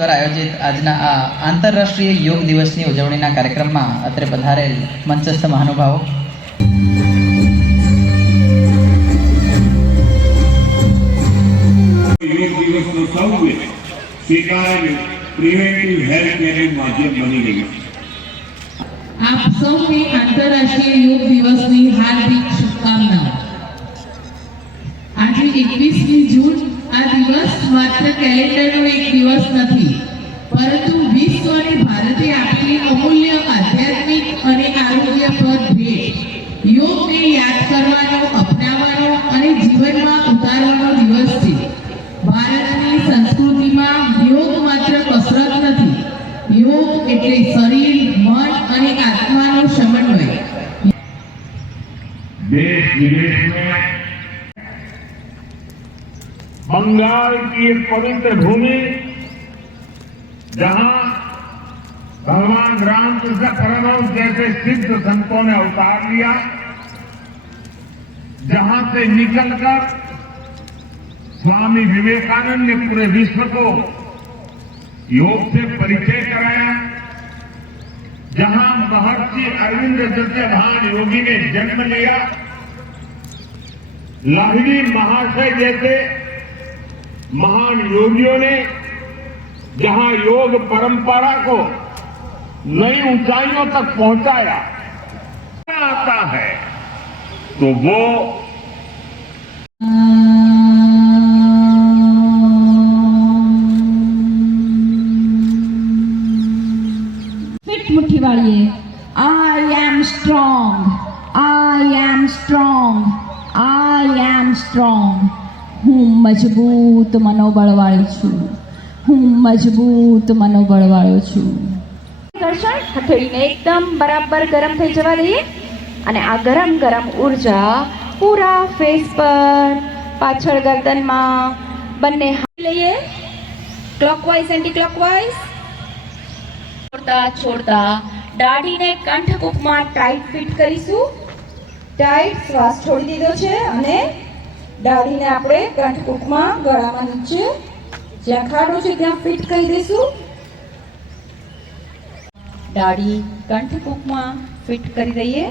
દ્વારા આયોજિત આજના આ આંતરરાષ્ટ્રીય યોગ દિવસની ઉજવણીના કાર્યક્રમમાં અત્રે પધારેલ મંચસ્થ મહાનુભાવો, યોગ દિવસનો સૌએ સ્વીકારેલ પ્રિવેન્ટિવ હેલ્થ કેરનું માધ્યમ બની ગયું. आप सबके आंतरराष्ट्रीय योग दिवस की हार्दिक शुभकामनाएं। आज 21 जून आ दिवस मात्र कैलेंडर नो एक दिवस नहीं, परंतु विश्व और भारते आपली अमूल्य आध्यात्मिक और आरोग्यप्रद भेट योग ने याद करवानो, अपनावવાનો અને જીવનમાં ઉતારવાનો દિવસ છે. ભારતની સંસ્કૃતિમાં યોગ માત્ર કસરત નથી, योग એટલે શરીર, મન અને આત્માનો સમન્વય. देश विदेश में बंगाल की एक पवित्र भूमि जहां भगवान रामकृष्ण परमहंस जैसे सिद्ध संतों ने अवतार लिया, जहां से निकलकर स्वामी विवेकानंद ने पूरे विश्व को योग से परिचय कराया, जहां महर्षि अरविंद जैसे महान योगी ने जन्म लिया, लाहिड़ी महाशय जैसे महान योगियों ने जहां योग परंपरा को नई ऊंचाइयों तक पहुंचाया आता है, तो वो मुट्ठी वाली I am strong, I am strong, I am strong. हूँ मजबूत मनोबळवाळी छूं, हूँ मजबूत मनोबळवाळो छूं. ઘર્ષણ હથેળીને એકદમ બરાબર ગરમ થઈ જવા દઈએ અને આ ગરમ ગરમ ઉર્જા પૂરા ફેસ પર, પાછળ ગરદનમાં બંને હાથ લઈએ, ક્લોકવાઇઝ એન્ટી ક્લોકવાઇઝ. છોડતા છોડતા દાઢીને કંઠકૂપમાં ટાઈટ ફિટ કરીશું. ટાઈટ શ્વાસ છોડી દીધો છે અને દાઢીને આપણે કંઠકૂપમાં ગળામાં નીચે જ્યાં ખાડો છે ત્યાં ફિટ કરી દઈશું. દાઢી કંઠકૂપમાં ફિટ કરી દઈએ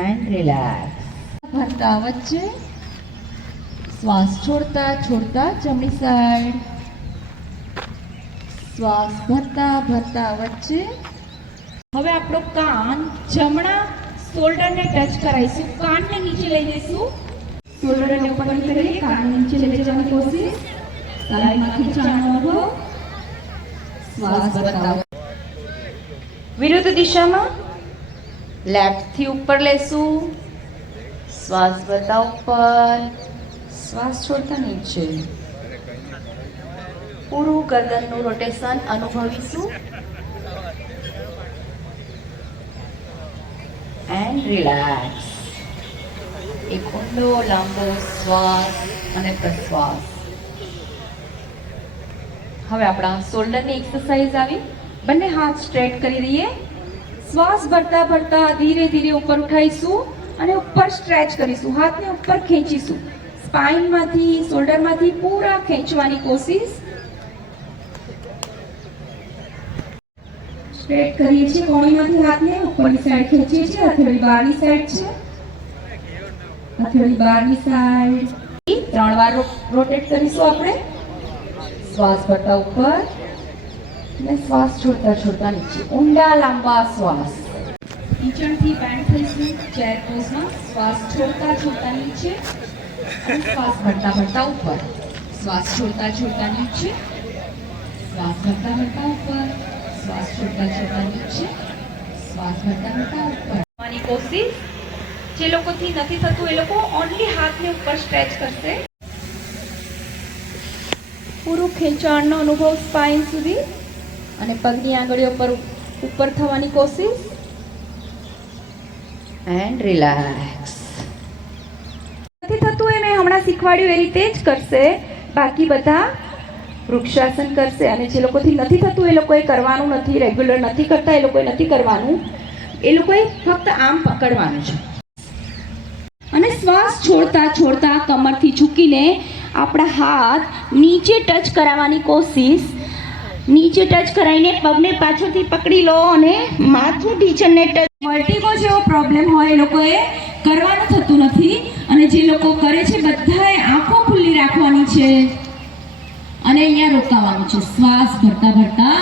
એન્ડ રિલેક્સ. ભરતા વચ્ચે શ્વાસ છોડતા છોડતા જમણી સાઈડ, શ્વાસ ભરતા ભરતા વચ્ચે. હવે આપણો કાન જમણા શોલ્ડરને ટચ કરાવીશું, કાનને નીચે લઈ જઈશું, શોલ્ડરને ઉપર નીચે કરી કાનને નીચે લઈ જવાની કોશિશ. સાઈડમાં ખેંચાણનો અનુભવ. શ્વાસ ભરતા વિરુદ્ધ દિશામાં લેફ્ટ થી ઉપર લેશું, શ્વાસ ભરતા ઉપર, શ્વાસ છોડતા નીચે. પૂરું ગરદનનું રોટેશન અનુભવીશું એન્ડ રિલેક્સ. એક ઊંડો લાંબો શ્વાસ અને પ્રશ્વાસ. હવે આપણા શોલ્ડરની એક્સરસાઇઝ આવી. બંને હાથ સ્ટ્રેટ કરી દઈએ. શ્વાસ ભરતા ભરતા ધીરે ધીરે ઉપર ઉઠાઈશું અને ઉપર સ્ટ્રેચ કરીશું, હાથને ઉપર ખેંચીશું. સ્પાઇનમાંથી, શોલ્ડરમાંથી પૂરા ખેંચવાની કોશિશ. સ્ટ્રેટ કરીએ છીએ, કોણીમાંથી હાથને ઉપરની સાઈડ ખેંચીએ છીએ. હથેળી બહારની સાઈડ છે, હથેળી બહારની સાઈડ. 3 વાર રોટેટ કરીશું આપણે. શ્વાસ ભરતા ઉપર અને શ્વાસ છોડતા છોડતા નીચે. ઊંડા લાંબા શ્વાસ. નીચેથી બેન્ડ થઈશું ચેર પોઝમાં. શ્વાસ છોડતા છોડતા નીચે અને શ્વાસ ભરતા ભરતા ઉપર. શ્વાસ છોડતા છોડતા નીચે, શ્વાસ ભરતા ભરતા ઉપર, શ્વાસ છોડતા છોડતા નીચે, શ્વાસ ભરતા ભરતા ઉપર. ની કોશિશ. જે લોકોથી નથી થતું એ લોકો ઓનલી હાથને ઉપર સ્ટ્રેચ કરશે. પૂરું ખેંચાણનો અનુભવ સ્પાઇન સુધી અને પગની આંગળીઓ પર ઉપર થવાની કોશિશ એન્ડ રિલેક્સ. નથી થતું એ મેં હમણાં શીખવાડ્યું એ રીતે જ કરશે. બાકી બધા વૃક્ષાસન કરશે અને જે લોકોથી નથી થતું એ લોકોએ કરવાનું નથી, રેગ્યુલર નથી કરતા એ લોકોએ નથી કરવાનું, એ લોકોએ ફક્ત આમ પકડવાનું છે અને શ્વાસ છોડતા છોડતા કમરથી ઝૂકીને આપણા હાથ નીચે ટચ કરાવવાની કોશિશ. નીચે ટચ કરાવીને પગને પાછળથી પકડી લો અને માથું ટીચરને ટચ. વર્ટિગો જેવો પ્રોબ્લેમ હોય એ લોકોએ કરવાનું થતું નથી, અને જે લોકો કરે છે બધાએ આંખો ખુલ્લી રાખવાની છે અને અહીંયા રોકાવાનું છે. શ્વાસ ભરતા ભરતા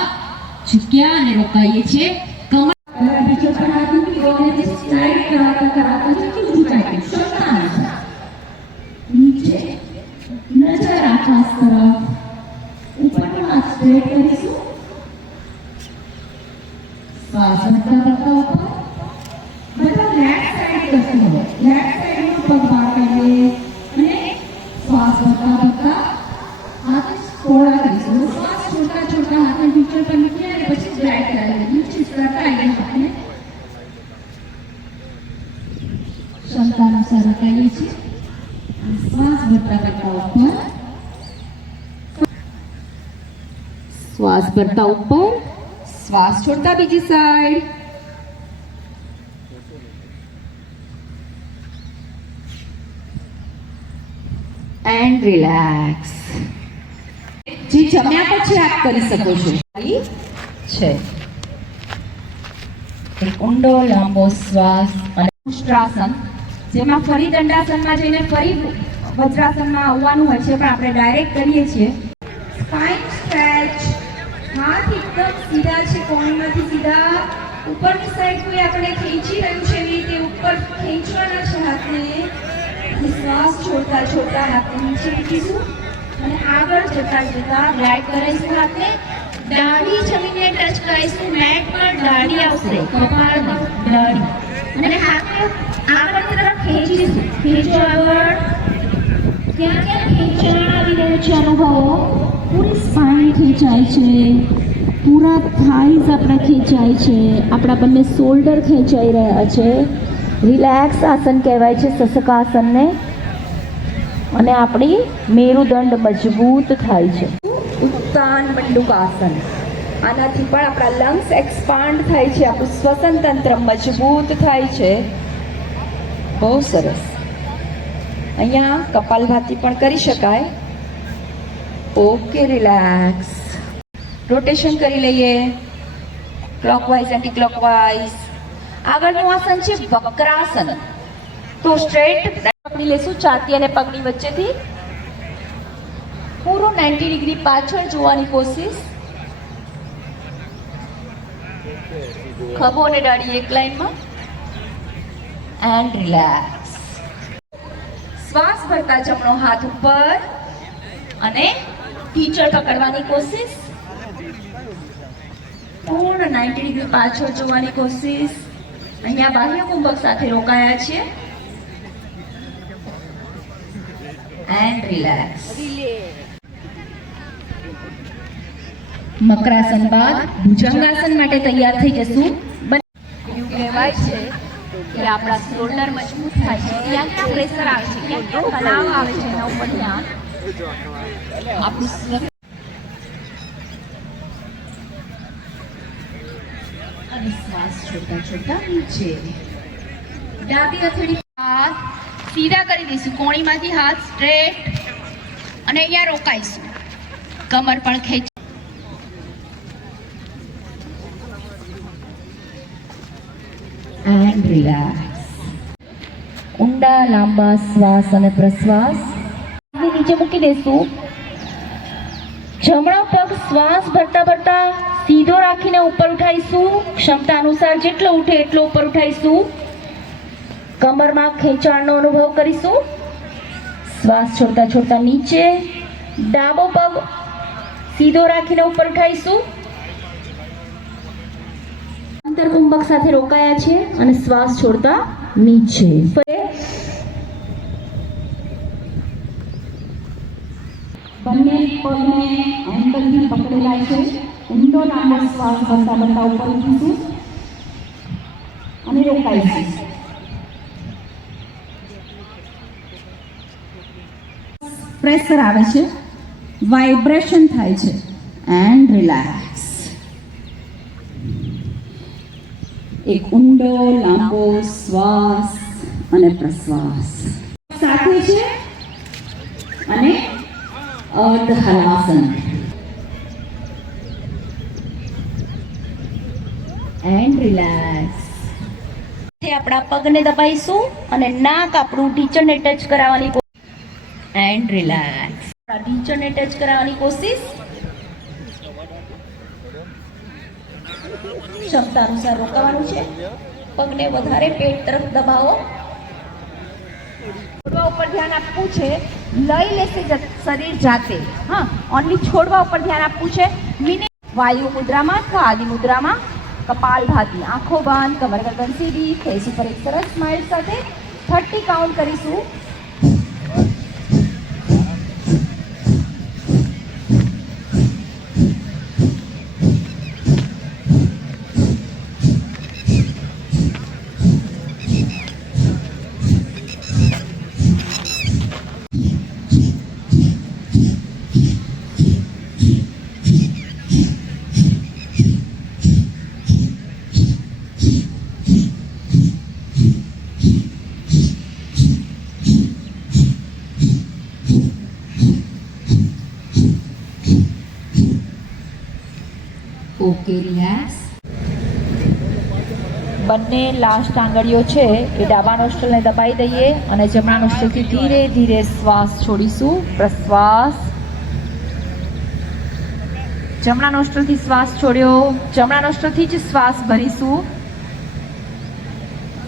ઝૂક્યા અને રોકાઈએ છીએ. કમર ટીચર પર હાથ મૂકી દો અને સ્લાઇડ કરાવતા કરાવતા ઝૂકી ઝૂકાય ક્ષમતા અનુસાર નીચે નજર આકાશ તરફ. ઉપરનો હાથ સ્ટ્રેટ કરીશું. શ્વાસ ભરતા ભરતા ઉપર. બધા લેફ્ટ સાઈડ કરશું. લેફ્ટ સાઈડનો પગ બહાર કાઢીએ અને શ્વાસ ભરતા ભરતા હાથ થોડા કરીશું. શ્વાસ છોડતા છોડતા હાથને ટીચર પર મૂકીએ અને પછી ગ્લાઇડ કરાવીએ. નીચે સરતા આવીએ હાથને ક્ષમતા અનુસાર રોકાઈએ છીએ. શ્વાસ ભરતા ભરતા ઉપર. શ્વાસ ભરતા ઉપર. શ્વાસ છોડતા બીજી સાઈડ. And relax. જે જમ્યા પછી આપ કરી શકો છો છે એક ઊંડો લાંબો શ્વાસ અને ઉષ્ટ્રાસન, જેમાં ફરી દંડાસનમાં જઈને ફરી વજ્રાસનમાં આવવાનું હોય છે, પણ આપણે ડાયરેક્ટ કરીએ છીએ. Spine stretch. હાથ એકદમ સીધા છે, કોણીમાંથી સીધા ઉપરની સાઈડ કોઈ આપણે ખેંચી રહ્યું છે એવી રીતે ઉપર ખેંચવાના છે હાથને. અને શ્વાસ છોડતા છોડતા હાથને નીચે મૂકીશું અને આગળ જતા જતા ગ્લાઇડ કરાવીશું. હાથને દાઢી જમીનને ટચ કરાવીશું. મેટ પર દાઢી આવશે, કપાળમાં દાઢી, અને હાથને આગળ તરફ ખેંચીશું. ખેંચો આગળ. ક્યાં ક્યાં ખેંચાણ આવી રહ્યું છે અનુભવો. પૂરી સ્પાઇન ખેંચાય છે, પૂરા થાઈઝ આપણા ખેંચાય છે, આપણા બંને શોલ્ડર ખેંચાઈ રહ્યા છે. રિલેક્સ આસન કહેવાય છે સસકાસનને, અને આપણી મેરુદંડ મજબૂત થાય છે. ઉત્તાન મંડુકાસન. આનાથી પણ આપણા લંગ્સ એક્સપાન્ડ થાય છે, આપણું શ્વસન તંત્ર મજબૂત થાય છે. બહુ સરસ. અહીંયા કપાલભાતિ પણ કરી શકાય. Okay, relax. રોટેશન કરી લઈએ, ક્લોકવાઇઝ એન્ટી ક્લોકવાઇઝ. આગળનું આસન છે વક્રાસન. તો સ્ટ્રેટ પકડી લેશું છાતી અને પગની વચ્ચેથી. પૂરું 90 ડિગ્રી પાછળ જોવાની કોશિશ. ખભો અને દાઢી એક લાઈનમાં. And relax. શ્વાસ ભરતા જમણો હાથ ઉપર અને ટીચર પકડવાની કોશિશ. પૂર્ણ 90 ડિગ્રી પાછળ જોવાની કોશિશ. અહીંયા બાહ્ય કુંભક સાથે રોકાયા છીએ. And relax. મકરાસન બાદ ભુજંગાસન માટે તૈયાર થઈ જશું. એવું કહેવાય છે કે આપણા શોલ્ડર મજબૂત થાય છે. ક્યાં ક્યાં પ્રેશર આવે છે, ક્યાં ક્યાં તણાવ આવે છે, એના ઉપર ધ્યાન આપણું. અને શ્વાસ છોડતા છોડતા નીચે. ડાબી હથેળી હાથ સીધા કરી દઈશું. કોણીમાંથી હાથ સ્ટ્રેટ અને અહીંયા રોકાઈશું. કમર પણ ખેંચ. And relax. ઊંડા લાંબા શ્વાસ અને પ્રશ્વાસ. નીચે મૂકી દઈશું. જમણો પગ શ્વાસ ભરતા ભરતા સીધો રાખીને ઉપર ઉઠાઈશું. ક્ષમતા અનુસાર જેટલો ઉઠે એટલો ઉપર ઉઠાઈશું. કમરમાં ખેંચાણનો અનુભવ કરીશું. શ્વાસ છોડતા છોડતા નીચે. ડાબો પગ સીધો રાખીને ઉપર ઉઠાઈશું. અંતરકુંભક સાથે રોકાયા છે અને શ્વાસ છોડતા નીચે. બંને પગને એન્કલથી પકડેલા છે. ઊંડો લાંબો શ્વાસ ભરતા ભરતા ઉપર ઉઠીશું અને રોકાઈશું. પ્રેશર આવે છે, વાઇબ્રેશન થાય છે. And relax. એક ઊંડો લાંબો શ્વાસ અને પ્રશ્વાસ સાથે છે અને અર્ધ હલાસન. And relax. આપણા પગને દબાઈશું અને નાક આપણું ટીચરને ટચ કરાવવાની એન્ડ રિલેક્સ. ટીચરને ટચ કરાવવાની કોશિશ. ક્ષમતા અનુસાર રોકાવાનું છે. પગને વધારે પેટ તરફ દબાવો. છોડવા ઉપર ધ્યાન આપવું છે. લઈ લેશે શરીર જાતે. હા, ઓનલી છોડવા ઉપર ધ્યાન આપવું છે. વાયુ મુદ્રામાં અથવા આદિ મુદ્રામાં કપાલભાતી, આંખો બંધ, કમર ગરદન સીધી, ફેસ ઉપર એક સરસ સ્માઇલ સાથે 30 કાઉન્ટ કરીશું. Okay, relax. બંને લાસ્ટ આંગળીઓ છે એ ડાબા નોસ્ટ્રલને દબાઈ દઈએ અને જમણા નોસ્ટ્રલથી ધીરે ધીરે શ્વાસ છોડીશું. પ્રશ્વાસ. જમણા નોસ્ટ્રલથી શ્વાસ છોડ્યો. જમણા નોસ્ટ્રલથી જ શ્વાસ ભરીશું.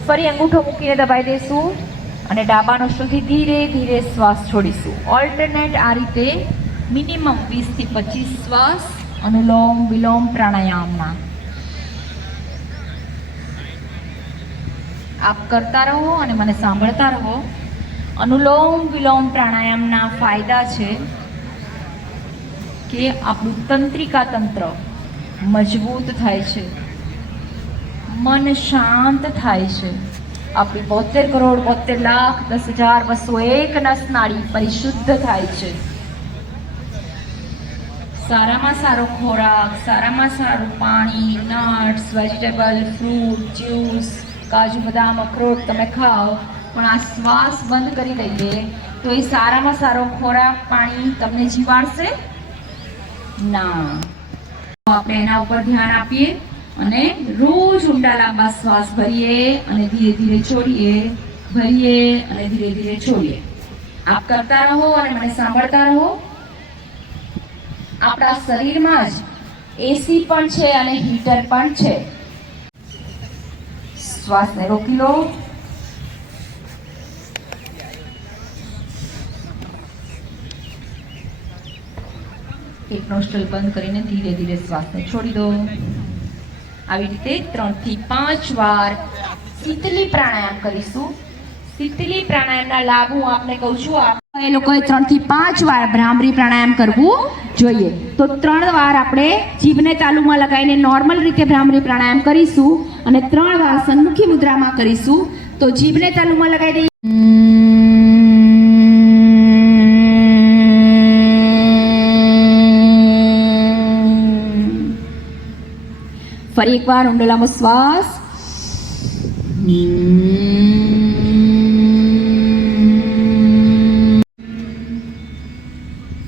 ફરી અંગૂઠો મૂકીને દબાઈ દઈશું અને ડાબા નોસ્ટ્રલથી ધીરે ધીરે શ્વાસ છોડીશું. ઓલ્ટરનેટ આ રીતે મિનિમમ 20 થી 25 શ્વાસ અનુલોમ વિલોમ પ્રાણાયામના આપ કરતા રહો અને મને સાંભળતા રહો. અનુલોમ વિલોમ પ્રાણાયામના ફાયદા છે કે આપણું તંત્રિકા તંત્ર મજબૂત થાય છે, મન શાંત થાય છે, આપણી 72 કરોડ 72 લાખ 10,201 નસ નાડી પરિશુદ્ધ થાય છે. સારામાં સારો ખોરાક, સારામાં સારું પાણી, નટ્સ, વેજીટેબલ, ફ્રૂટ, જ્યુસ, કાજુ બદામ, અખરોટ તમે ખાઓ, પણ આ શ્વાસ બંધ કરી દઈએ તો એ સારામાં સારો ખોરાક પાણી તમને જીવાડશે ના. આપણે એના ઉપર ધ્યાન આપીએ અને રોજ ઊંડા લાંબા શ્વાસ ભરીએ અને ધીરે ધીરે છોડીએ, ભરીએ અને ધીરે ધીરે છોડીએ. આપ કરતા રહો અને મને સાંભળતા રહો. આપણા શરીરમાં જ એસી પણ છે અને હીટર પણ છે. શ્વાસને રોકી લો. એક નોસ્ટ્રલ બંધ કરીને ધીરે ધીરે શ્વાસને છોડી દો. આવી રીતે 3 થી 5 વાર શીતલી પ્રાણાયામ કરીશું. શીતલી પ્રાણાયામના લાભ હું આપને કહું છું. એ લોકોએ 3 થી 5 વાર ભ્રામરી પ્રાણાયામ કરવું જોઈએ. તો 3 વાર આપણે જીભને તાલુમાં લગાવીને નોર્મલ રીતે ભ્રામરી પ્રાણાયામ કરીશું અને 3 વાર સન્મુખી મુદ્રામાં કરીશું. તો જીભને તાલુમાં લગાવી દઈએ. ફરી એકવાર ઊંડો લાંબો શ્વાસ.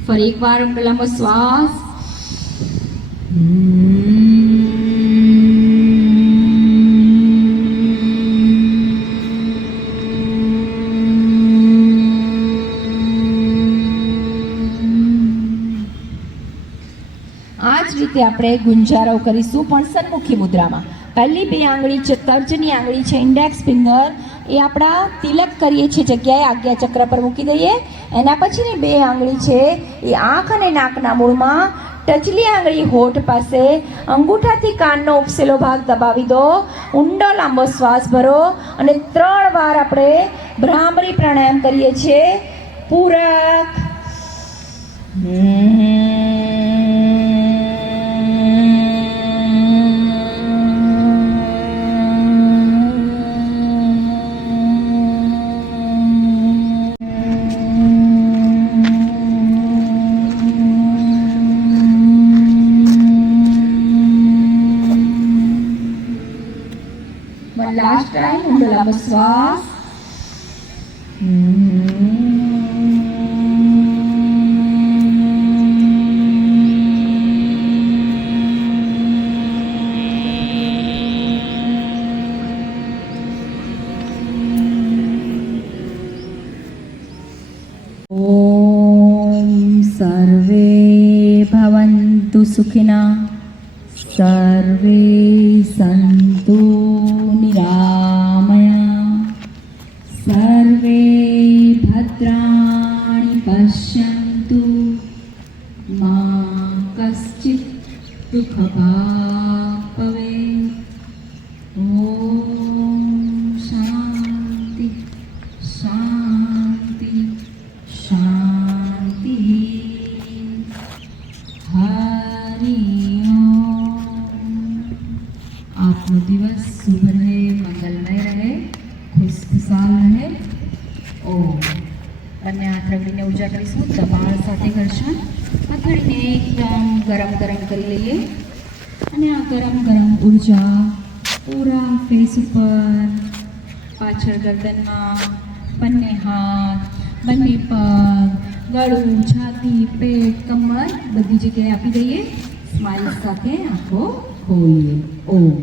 ફરી એકવાર ઊંડો લાંબો શ્વાસ. આ જ રીતે આપણે ગુંજારો કરીશું પણ સન્મુખી મુદ્રામાં. પહેલી 2 આંગળી છે, તર્જની આંગળી છે, ઇન્ડેક્સ ફિંગર, એ આપણા તિલક કરીએ છીએ જગ્યાએ આજ્ઞા ચક્ર પર મૂકી દઈએ. એના પછીની 2 આંગળી છે એ આંખ અને નાકના મૂળમાં, ટચલી આંગળી હોઠ પાસે, અંગૂઠાથી કાનનો ઉપસેલો ભાગ દબાવી દો. ઊંડો લાંબો શ્વાસ ભરો અને 3 વાર આપણે ભ્રામરી પ્રાણાયામ કરીએ છીએ. પૂરક, લાસ્ટ ટાઈમ ઊંડો લાંબો શ્વાસ. ॐ सर्वे भवन्तु सुखिनः सर्वे सन्तु निरामया सर्वे भद्राणि पश्यन्तु मा कश्चित् दुःखभाग् भवेत् ॐ शान्ति शान्ति शान्ति हरि ओम। आपનો દિવસ શુભ રહે, મંગલમય રહે, ખુશખુશાલ રહે. ઓમ. બંને હાથ રગડીને ઉજા કરીશું. દબાણ સાથે ઘર્ષણ. હથેળીને એકદમ ગરમ ગરમ કરી લઈએ અને આ ગરમ ગરમ ઉર્જા પૂરા ફેસ ઉપર, પાછળ ગરદનમાં, બંને હાથ, બંને પગ, ગળું, છાતી, પેટ, કમર બધી જગ્યાએ આપી દઈએ. સ્માઇલ સાથે આંખો ખોલીએ. ઓમ.